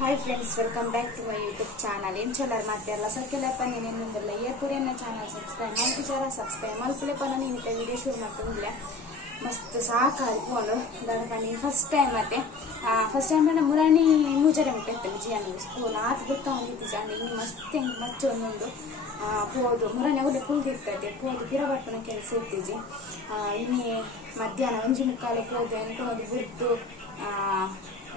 hi friends welcome back to my YouTube channel इन चलर मातेरला सर्केलप्ಪ ನೀನೇನಿಂದಲ್ಲ ಏರ್ಪುರಿ ನನ್ನ ಚಾನಲ್ ಸಬ್ಸ್ಕ್ರೈಬ್ ಮಾಡ್ತಿದ್ದಾರೆ ಸಬ್ಸ್ಕ್ರೈಬ್ ಮಾಡ್ಕೊಳ್ಳಪ್ಪ ನಾನು ಇವತ್ತು ವಿಡಿಯೋ ಶುರು ಮಾಡ್ತಿದ್ದೆ ಮಸ್ತ್ ಸಾಕಾಗಿ ಫೋನ್ ದಡಪನಿ ಫಸ್ಟ್ ಟೈಮ್ ಅಂದ್ರೆ ಮುರಾಣಿ ಮೂಜರೆ ಮುಟ್ಟೆ ಜಿಯಾನಿ ಸ್ಕೂಲ್ ಆತ್ ಗೊತ್ತಾ ಒಂದಿತ್ತು ಜಾನಿ ಇನ್ನು ಮಸ್ತ್ ಹೆಂಗೆ ಮಚ್ಚೊಂದೊಂದು ಪೋದು ಮುರಾಣಿ ಅವಳೆ ಕುಳ್ದಿರ್ತದೆ ಪೋದು ಪಿರಬಟ್ಟನ ಕೆಲಸ ಇರ್ತಿಜಿ ಇನ್ನಿ ಮಧ್ಯಾಹ್ನ 1:45 ಪೋದು ಅನ್ಕೊಂಡು ಬಿದ್ದು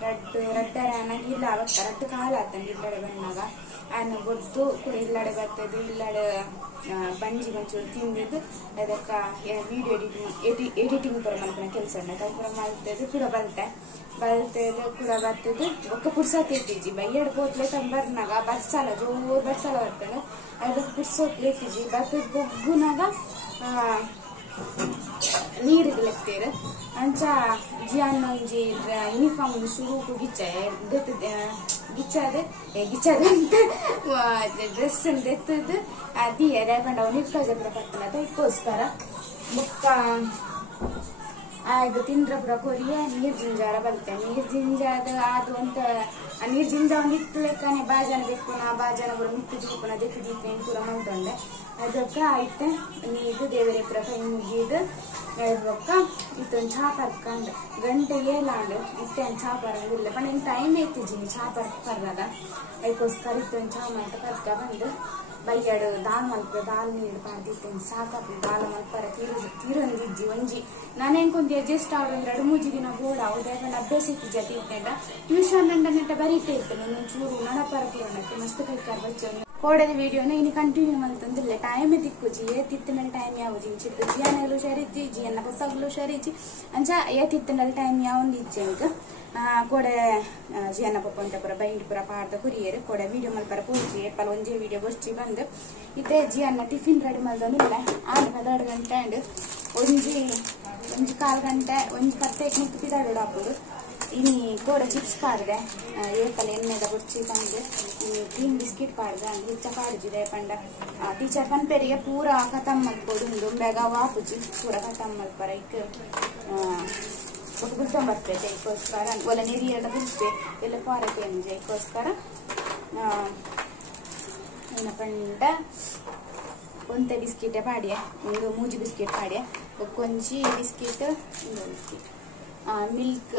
ರಡ್ಡರ ನನಗೆ ಇಲ್ಲ ಅವತ್ತ ರಡ್ಡು ಕಾಲ ಆತಂಗೆ ಇಲ್ಲಡೆ ಬಣ್ಣಾಗ ಅನ್ನ ಗೊತ್ತು ಕೂಡ ಇಲ್ಲಡೆ ಬರ್ತದೆ ಇಲ್ಲಡೆ ಬಂಜಿ ಒಂಚೂರು ತಿಂದಿದ್ದು ಅದಕ್ಕೆ ವಿಡಿಯೋ ಎಡಿಟಿಂಗ್ ಪುರ ಮಲ್ಪನ ಕೆಲಸ ಉಂಟು ಅದು ಪುರ ಮಲ್ತದ್ದು ಕೂಡ ಬಲ್ತದ್ದು ಕೂಡ ಬರ್ತದ್ದು ಒಕ್ಕ ಪುರ್ಸೋತ್ ಇಟ್ಟಿಜಿ ಬೈಯಡ್ ಪೋತ್ಲೆ ತಂಬರ್ನಾಗ ಬರ್ಸಲ್ಲ ಜೋರು ಬರ್ಸಲ್ಲ ಬರ್ತದೆ ಅದಕ್ಕೆ ಪುರ್ಸೋತ್ಲೆ ಇಟ್ಟಿಜಿ ಬರ್ತದ ಬೊಗ್ಗುನಾಗ ನೀರು ಲೆಕ್ತೇರು ಅಂಚ ಜಿಯಾನ ಒಂಜಿ ಯೂನಿಫಾರ್ಮ್ ಶುರು ಗಿಚ್ಚದೆ ಅಂತ ಡ್ರೆಸ್ ದೆತ್ತದು ದಿಯ ರೇಪಂಡ ನಿಕ್ಕಜಪುರ ಪತ್ತನ ಅದಕ್ಕೋಸ್ಕರ ಬೊಕ್ಕ ಆಯ್ತು ತಿಂದ್ರ ಪುರ ಕೊರಿಯ ನೀರು ಜಿಂಜಾರ ಬಲ್ತೆ ನೀರು ಜಿಂಜಾದ ಅದು ಅಂತ ನೀರು ಜಿಂಜ ಒಂದು ಇತ್ತು ಲೆಕ್ಕನೆ ಬಾಜನ ದೆಕ್ಕುನ ಬಾಜನ ಪುರ ಮಿತ್ತು ದೀಪುನ ದೆಕ್ಕು ದೀಪ ಪುರ ಮಂತೊಂಡೆ ಅದಕ್ಕೆ ಆಯ್ತು ನೀರು ದೇವರೇ ಪುರ ಕೈ ಮುಗಿದು ಬೊಕ್ಕ ಇತ್ತೊಂದು ಚಾಪರ್ಕಂಡು ಗಂಟೆ ಏಲಾಂಡು ಇತ್ತೇನು ಚಾಪರಂಗಿಲ್ಲ ಪಂಡ ಇನ್ನು ಟೈಮ್ ಐತಿಜಿನಿ ಚಾಪರ್ಕ್ ಪರ್ರದ ಅದಕ್ಕೋಸ್ಕರ ಇತ್ತೊಂದು ಚಾ ಮಂತ ಕರ್ಕ ಬಂದು ಬೈಯಡು ದಾಲ್ ಮಲ್ಪೆ ದಾಲ್ ನೀರು ಪಾಡ್ದಿತ್ತೇನು ಸಾಕಾಪು ದಾಲ್ ಮಲ್ಪರ ತೀರೊಂದಿಜ್ಜಿ ಒಂಜಿ ನಾನು ಹೆಂಗೊಂದು ಅಡ್ಜಸ್ಟ್ ಆಡೋದು 2-3 ದಿನ ಬೋರ್ಡ್ ಅವ್ರು ಅಭ್ಯಾಸ ಇತ್ತಿಜ್ಜಿ ಅತಿಂಟ ಟ್ಯೂಷನ್ ನೆಂಟ ಬರೀತಾ ಇರ್ತೇನೆ ಇನ್ನೊಂದು ಚೂರು ನನಪರ ಪೂರ್ಣಕ್ಕೆ ಮಸ್ತ್ ಕೈಕಾರ ಬಚ್ಚ ಕೋಡದ ವಿಡಿಯೋನ ಇನ್ನು ಕಂಟಿನ್ಯೂ ಮಾಡ್ತಂದಿಲ್ಲ ಟೈಮ್ ದಿಕ್ಕುಜಿ ಏತಿತ್ತಿನಲ್ಲಿ ಟೈಮ್ ಯಾವುದು ಇಂಚಿತ್ತು ಜಿಯಾನಗಲು ಹುಷಾರಿಜ್ಜಿ ಜಿಯನ್ನ ಪಪ್ಪಗಲು ಹುಷಾರಿಜ್ಜಿ ಅಂಚ ಏತಿತ್ತಿನಲ್ಲಿ ಟೈಮ್ ಯಾವೊಂದು ಇಜ್ಜೆ ಈಗ ಕೋಡೆ ಜಿಯನ್ನ ಪಪ್ಪ ಅಂತ ಪುರ ಬೈಂಡ್ ಪುರ ಪಾಡ್ದ ಕುರಿಯರು ಕೋಡೆ ವಿಡಿಯೋ ಮಲ್ಪರ ಪೂಜಿ ಎಪ್ಪಲ್ ಒಂಜೇ ವಿಡಿಯೋ ಬಸ್ಚಿ ಬಂದು ಇತ್ತೆ ಜಿಯನ್ನ ಟಿಫಿನ್ ರೆಡಿ ಮಾಡ್ದೊಂದಿಲ್ಲ 6-12 ಗಂಟೆ ಅಂಡ್ ಒಂಜಿ 4 ಗಂಟೆ ಒಂಜಿ 10 ಪಿದಾಡು ಹಾಕೋದು ಇನ್ನು ಕೋಡೆ ಚಿಪ್ಸ್ ಪಾಡ್ದೆ ಏಪಲ್ ಎಣ್ಣೆದ ಬುಚ್ಚಿ ತಂದು ಇನ್ನು ಕ್ರೀಮ್ ಬಿಸ್ಕಿಟ್ ಪಾಡ್ದೆ ಅಂದ್ರೆ ಹುಚ್ಚ ಪಾಡಿಜಿದೆ ಪಂಡ ಟೀಚರ್ ಪನ್ಪೇರಿಗೆ ಪೂರ ಖತಮ್ ಮಲ್ಕೊಡು ಬೇಗ ವಾಪುಜಿ ಪೂರ ಖತಮ್ ಮಲ್ಪರ ಇಕ್ ಗುಡ್ಡ ಬರ್ತೈತೆ ಇದಕ್ಕೋಸ್ಕರ ಒಲ ನೀರು ಎಲ್ಲ ಬಿಡ್ತೆ ಎಲ್ಲ ಪಾರಕ್ಕೆ ಅಂಜೆ ಇದಕ್ಕೋಸ್ಕರ ಇನ್ನು ಪಂಡ ಒಂತೆ ಬಿಸ್ಕಿಟೆ ಪಾಡ್ಯ ಒಂದು ಮೂಜಿ ಬಿಸ್ಕಿಟ್ ಪಾಡ್ಯ ಕೊಂಚಿ ಬಿಸ್ಕಿಟ್ ಒಂದು ಬಿಸ್ಕಿಟ್ ಮಿಲ್ಕ್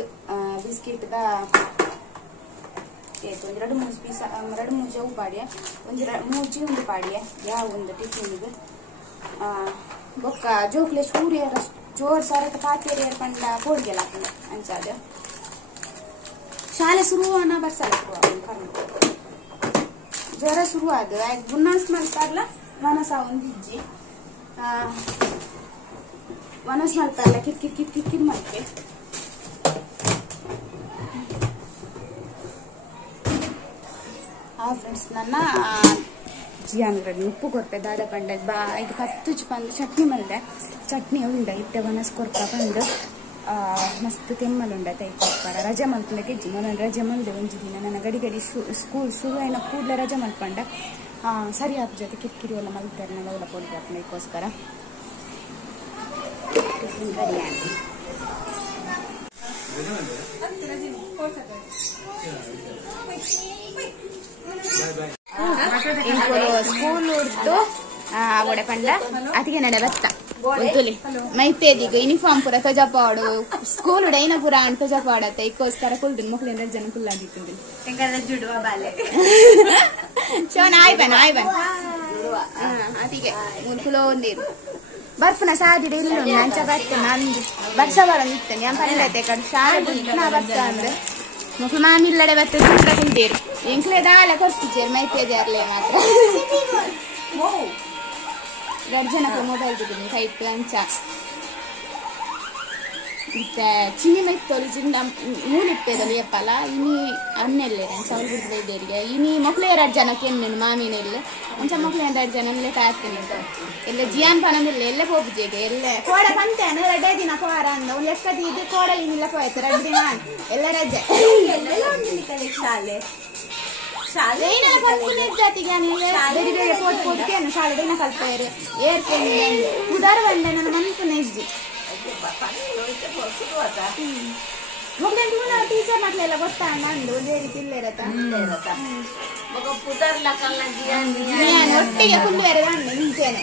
ಬಿಸ್ಕಿಟ್ ಒಂದು 2-3 ಪೀಸ್ 2-3 ಜವು ಪಾಡ್ಯ ಒಂದು 3 ಒಂದು ಪಾಡ್ಯ ಯಾವ ಒಂದು ಟಿಫಿನ್ಗೆ ಬೊಕ್ಕ ಜೋಕ್ಲೆ ಸೂರ್ಯ ಜೋರ್ ಸಾರಕ್ಕೆ ಪಾತೇರಿ ಪಂಡ ಕೋಡ್ಗೆಲ್ಲ ಅಂಚಾದ ಶಾಲೆ ಶುರುವಾನ ಬರ್ಸಲ್ಲ ಜ್ವರ ಶುರುವಾದ ಗುನ್ನಾಸ್ ಮಲ್ಪಾರ್ಲ ಮನಸ ಒಂದಿಜ್ಜಿ ಮನಸ್ ಮಲ್ಪಾರ್ಲ ಕಿರ್ಕಿರ್ ಮಲ್ಕೆ ಫ್ರೆಂಡ್ಸ್ ನನ್ನ ಜಿಯಾನ್ಗಡಿ ಉಪ್ಪು ಕೊರ್ಪೆ ದಾದ ಪಂಡ ಇದು 10 ಬಂದು ಚಟ್ನಿ ಮಲ್ದೆ ಚಟ್ನಿ ಉಂಡ ಇಟ್ಟೆ ಮನಸ್ ಕೊರ್ಪ ಬಂದು ಮಸ್ತ್ ತೆಮ್ಮಲುಂಡ ತೈಕೊಪ್ಪಾರ ರಜೆ ಮಲ್ಪಂಡಕ್ಕೆ ಇಜ್ಜಿ ನಾನು ರಜೆ ಮಲ್ದೆ ಒಂಜಿ ದಿನ ನನ್ನ ಗಡಿ ಸ್ಕೂಲ್ ಶುರು ಆಯ್ನ ಕೂಡಲೇ ರಜೆ ಮಲ್ಪಂಡ ಸರಿ ಆಪ್ ಜೊತೆ ಕಿರಿಕಿರಿ ಎಲ್ಲ ಮಲ್ತಾರೆ ನಾವು ಅವಳ ಪೋಡಿ ಹಾಕೊಂಡು ಇದಕ್ಕೋಸ್ಕರ ರೆಡಿ ಆಗಿ ಸ್ಕೂಲ್ ಉಡ್ದು ಅವಡೆ ಪಂಡ ಅತಿಗೆ ನಡೆ ಬತ್ತ ಮೈತೇದಿಗ ಯೂನಿಫಾರ್ಮ್ ಪೂರ ತಜಪಾಡು ಸ್ಕೂಲ್ ಡೈನ ಪೂರ ಅಣ್ಣ ತಜಪಾಡತ್ತೆ ಇದಕ್ಕೋಸ್ಕರ ಕುಲ್ದು ಮಕ್ಳಿಂದ ಜನ ಕುಲ್ಲಾಗಿತ್ತು ಶೋನ ಆಯ್ ಬನ್ ಅತಿಗೆ 3 ಕಿಲೋ ಒಂದಿರು ಬರ್ಪುನ ಸಾದಿಡೆ ಇಲ್ಲ ಅಂಚ ಬರ್ತೇನೆ ನಂದು ಬರ್ಸ ಬರೋದಿತ್ತೇನೆ ഞാൻ പറഞ്ഞില്ലേ കട ಶಾಲೆ ಬಿಟ್ಟು ಬರ್ಸ ಅಂದ್ರೆ ಮಕ್ಳು ಮಾಮಿಲ್ಲಡೆ ಬರ್ತದೆ ಸುಂದ್ರ ಕುಂತೇರು ಎಂಕ್ಲೆ ದಾಲ ಕೊರ್ತಿದ್ದೇರು ಮೈತೇದಿ ಅರ್ಲೆ ಮಾತ್ರ ಗರ್ಜನಕ್ಕೆ ಮೊಬೈಲ್ ಬಿದ್ದೀನಿ ಕೈಟ್ ಅಂಚ ಮತ್ತೆ ಚಿನಿ ಮೈತೋರು ಜಿಂದ ಮೂಲಿಪ್ಪೇದಲ್ಲಿ ಎಪ್ಪಲ್ಲ ಇನಿ ಅನ್ನೆಲ್ಲೇ ಸವಲ್ ಬಿಡ್ತಾ ಇದ್ದೇರಿಗೆ ಇನಿ ಮಕ್ಳು 2 ಜನಕ್ಕೆ ಎನ್ನೇನು ಮಾಮಿನೆಲ್ಲ ಅಂಚ ಮಕ್ಳು 2 ಜನ ಎಲ್ಲೇ ತಾಡ್ತೀನಿ ಎಲ್ಲ ಜಿಯಾನ್ ಪನದಿಲ್ಲ ಎಲ್ಲೇ ಹೋಗ್ಬಿಟ್ಟಿದೆ ಎಲ್ಲೇ ಕೋಡ ಪಂತೇನು 2 ದಿನ ಕೋರ ಅಂದ ಒಂದು ಲೆಕ್ಕದಿ ಇದು ಕೋಡ ಏನಿಲ್ಲ ಹೋಯ್ತು 2 ದಿನ ಎಲ್ಲ ರಜೆ ಶಾಲೆ ಶಾಲೆ ಜಾತಿಗೆ ಬೇರೆ ಪೋಟ್ಕೇನು ಶಾಲೆ ದಿನ ಕಲ್ತಾರೆ ಏರ್ಕೊಂಡು ಉದಾರ ಬಂದೆ ನನ್ನ ಮನ್ಸು ನೆಜ್ಜಿ Mungkin dulu nanti ಟೀಚರ್ ಮಕ್ಳೆಲ್ಲ ಗೊತ್ತಾಂಡ ಅಂದು ಒಂದೇ ರೀತಿ ಇಲ್ಲೇರತ್ತ ಒಟ್ಟಿಗೆ ಕುಂದುವರೆದಂಡು ನಿಂತೇನೆ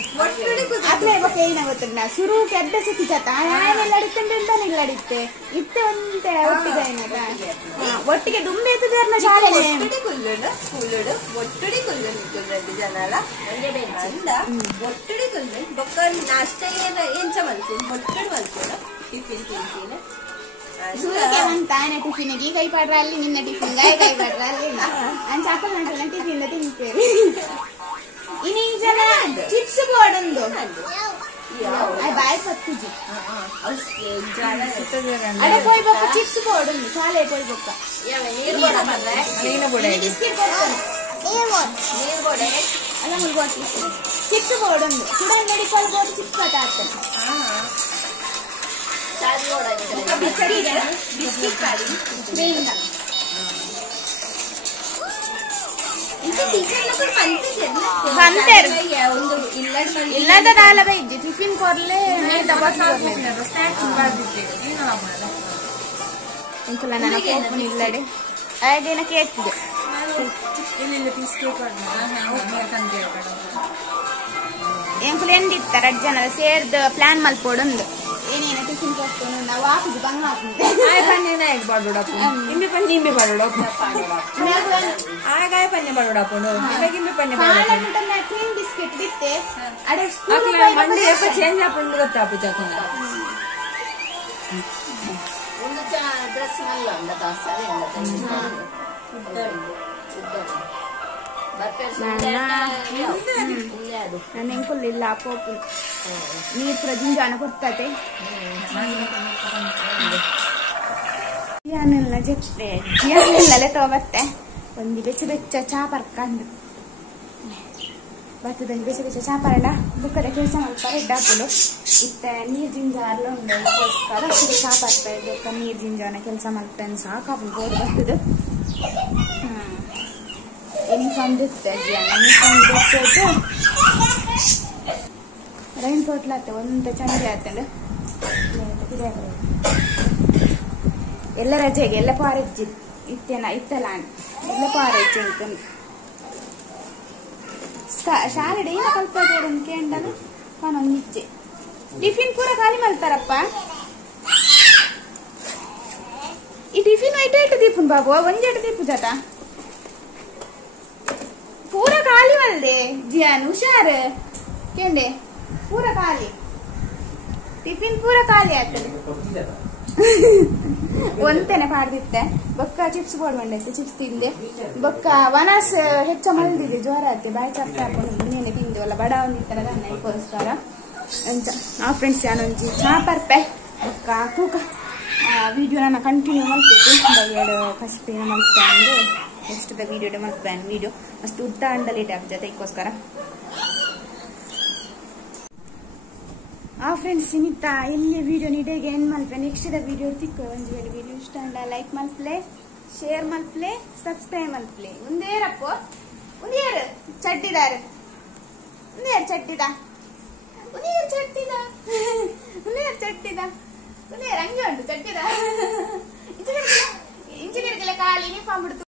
ಅದ್ರಲ್ಲಿ ಬೊಕ್ಕ ಏನಾಗುತ್ತಂಡ ಸುರುಕ್ಕೆ ಅಡ್ಡ ಸಿಕ್ಕಿಚತ್ತ ಎಲ್ಲ ಅಡಿತಂಡ ನಿಲ್ಲಡಿತ್ತೆ ಇತ್ತೆ ಒಂತೆ ಒಟ್ಟಿಗೆ ಏನದ ಒಟ್ಟಿಗೆ ದುಂಬೆ ಎತ್ತದಾರ್ನ ಶಾಲೆ ಒಟ್ಟಡಿ ಕುಲ್ಲು ಜನಲ ಒಟ್ಟಡಿ ಕುಲ್ಲು ಬೊಕ್ಕ ನಾಷ್ಟ ಎಂಚ ಮಲ್ತೀನಿ ಒಟ್ಟಡಿ ಮಲ್ತೀನ ಟಿಫಿನ್ ತಿಂತೀನಿ ಸುರುಕ್ಕೆ ಅಂತಾನೆ ಟಿಫಿನ್ಗೆ ಕೈ ಪಡ್ರ ಅಲ್ಲಿ ನಿನ್ನ ಟಿಫಿನ್ ಕೈ ಪಡ್ರ ಅಲ್ಲಿ ನಾನು ಚಾಪಲ್ ನಂಟಲ್ಲ ಟಿಫಿನ್ ತಿಂತೇವೆ ಇನ್ನು ಈ ಜನ ಚಿಪ್ಸ್ ಬೋರ್ಡೊಂದು ಬಾಯ್ ಪತ್ತುಜಿ ಅಡೆ ಪೋಯ್ ಬೊಕ್ಕ ಚಿಪ್ಸ್ ಬೋರ್ಡೊಂದು ಶಾಲೆ ಪೋಯ್ ಬೊಕ್ಕ ಬಿಸ್ಕಿಟ್ ಅಲ್ಲ ಮುಲ್ಗೋಟಿ ಚಿಪ್ಸ್ ಬೋರ್ಡೊಂದು ಕೂಡ ನಡಿಕೊಳ್ಬೋದು ಚಿಪ್ಸ್ ಕಟ್ ಆಗ್ತದೆ ಇಲ್ಲದ ಕಾಲವೇ ಇದ್ದು ಟಿಫಿನ್ ಕೊರ್ಲೆ ಇಂಕುಲ ನನ್ನ ಕೋಪನ್ ಇಲ್ಲಡೆ ಹಾಗೇನ ಕೇಕ್ ಇದೆ ಎಂಕುಲ ಎಂದಿತ್ತ ರಜ್ಜನ ಸೇರ್ದ ಪ್ಲಾನ್ ಮಲ್ಪೋಡೊಂದು ಏನೇನು ಟಿಫಿನ್ ಕೊಡ್ತೇನೆ ನಾವು ಹಾಕಿದ್ದು ಬಂಗ ಕ್ರೀಮ್ ಬಿಸ್ಕೆಟ್ ಬಿತ್ತೆ ಅಡೆ ಚೇಂಜ್ ಹಾಕೊಂಡು ಗೊತ್ತಾಪು ಚಕೊಂಡ ಡ್ರೆಸ್ ನನ್ನ ಎಂಕುಲ್ಲಿಲ್ಲ ಪೋಪು ನೀರು ಪುರ ಜಿಂಜಾನ ಕೊಡ್ತತೆ ಜಿಯಾನೆಲ್ಲ ಜೆಪ್ಪೆ ಜಿಯಾನೆಲ್ಲ ತಗೋಬತ್ತೆ ಒಂದು ಬೆಚ್ಚ ಬೆಚ್ಚ ಚಾ ಪರ್ಕಂಡು ಬರ್ತದಲ್ಲಿ ಬೆಚ್ಚ ಬೆಚ್ಚ ಚಾ ಪರಡ ಬುಕ್ಕದ ಕೆಲಸ ಮಾಡ್ತಾರೆ ಇಡ್ಡಾಪುಲು ಇತ್ತ ನೀರು ಜಿಂಜಾರ್ಲ ಉಂಡು ಅದಕ್ಕೋಸ್ಕರ ಚಾ ಪರ್ತಾ ಇದ್ದಕ್ಕ ನೀರು ಜಿಂಜಾನ ಕೆಲಸ ಮಾಡ್ತಾನೆ ಸಾಕಾಪು ಬೋರ್ ಬರ್ತದೆ ಯೂನಿಫಾರ್ಮ್ ದಿತ್ತೆ ಯೂನಿಫಾರ್ಮ್ ದಿಟ್ಟು ರೈನ್ ಕೋಟ್ಲ ಆತ ಒಂದು ಚಂಡಿ ಆತಂಡು ಎಲ್ಲ ರಜೆಗೆ ಎಲ್ಲ ಪಾರೆಜ್ಜಿ ಇತ್ತೇನ ಇತ್ತಲ್ಲ ಎಲ್ಲ ಪಾರೆಜ್ಜಿ ಅಂತಂದು ಶಾಲೆ ಏನ ಕಲ್ಪೋದು ಕೇಂಡನು ಕಾನೊಂದು ನಿಚ್ಚೆ ಟಿಫಿನ್ ಪೂರ ಖಾಲಿ ಮಾಡ್ತಾರಪ್ಪ ಈ ಟಿಫಿನ್ ಐಟು ದೀಪನ್ ಬಾಬು ಒಂದೆರಡು ದೀಪು ಜಾತ पूरा खाली मल्दे जियान हुशार केंडे पूरा खाली टिफिन पूरा खाली ಆಗ್ತದೆ ಒಂತೆನೆ ಪಾಡ್ದಿತ್ತೆ ಬೊಕ್ಕ ಚಿಪ್ಸ್ ಬೋರ್ಡ್ ಚಿಪ್ಸ್ ತಿಂದೆ ಬೊಕ್ಕ ವನಸ್ ಹೆಚ್ಚ ಮಲ್ದಿದೆ ಜ್ವರ ಆತ್ತೆ ಬಾಯಿ ಚಪ್ಪ ಹಾಕೊಂಡು ಇನ್ನೇನೆ ತಿಂದೆವಲ್ಲ ಬಡ ಒಂದಿತ್ತರ ಅದಕ್ಕೋಸ್ಕರ ಅಂತ ಆ ಫ್ರೆಂಡ್ಸ್ ನಾನೊಂದು ಚಾ ಪರ್ಪೆ ಬೊಕ್ಕ ಕೂಕ ವಿಡಿಯೋನ ಕಂಟಿನ್ಯೂ ಮಾಡ್ತಿತ್ತು ಬಗೆಡು ಕಷ್ಟೇನ ಮಾಡ್ಕೊಂಡು ನೆಕ್ಸ್ಟ್ ವಿಡಿಯೋ ಮಾಡ್ತಾನೆ ವಿಡಿಯೋ ಮಸ್ತ್ ಉದ್ದ ಅಂಡ ಲೇಟ್ ಆಗ್ತದೆ ಅದಕ್ಕೋಸ್ಕರ ಆ ಫ್ರೆಂಡ್ಸ್ ಇನ್ನಿತ್ತ ಇಲ್ಲಿ ವಿಡಿಯೋ ನೀಡಿಗೆ ಏನು ಮಲ್ಪೆ ನೆಕ್ಸ್ಟ್ ವಿಡಿಯೋ ತಿಕ್ಕೋ ಒಂದು ವಿಡಿಯೋ ಇಷ್ಟ ಅಂಡ ಲೈಕ್ ಮಲ್ಪ್ಲೆ ಶೇರ್ ಮಲ್ಪ್ಲೆ ಸಬ್ಸ್ಕ್ರೈಬ್ ಮಲ್ಪ್ಲೆ ಒಂದೇರಪ್ಪ ಒಂದೇರು ಚಡ್ಡಿದಾರ ಒಂದೇರು ಚಡ್ಡಿದ ಒಂದೇರು ಚಡ್ಡಿದ ಒಂದೇರು ಚಡ್ಡಿದ ಒಂದೇರು ಹಂಗೆ ಉಂಟು ಚಡ್ಡಿದ ಇಂಜಿನಿಯರ್ಗೆಲ್ಲ ಕಾಲಿ ಯೂನಿಫಾರ್ಮ್ ಬಿಡ್ತು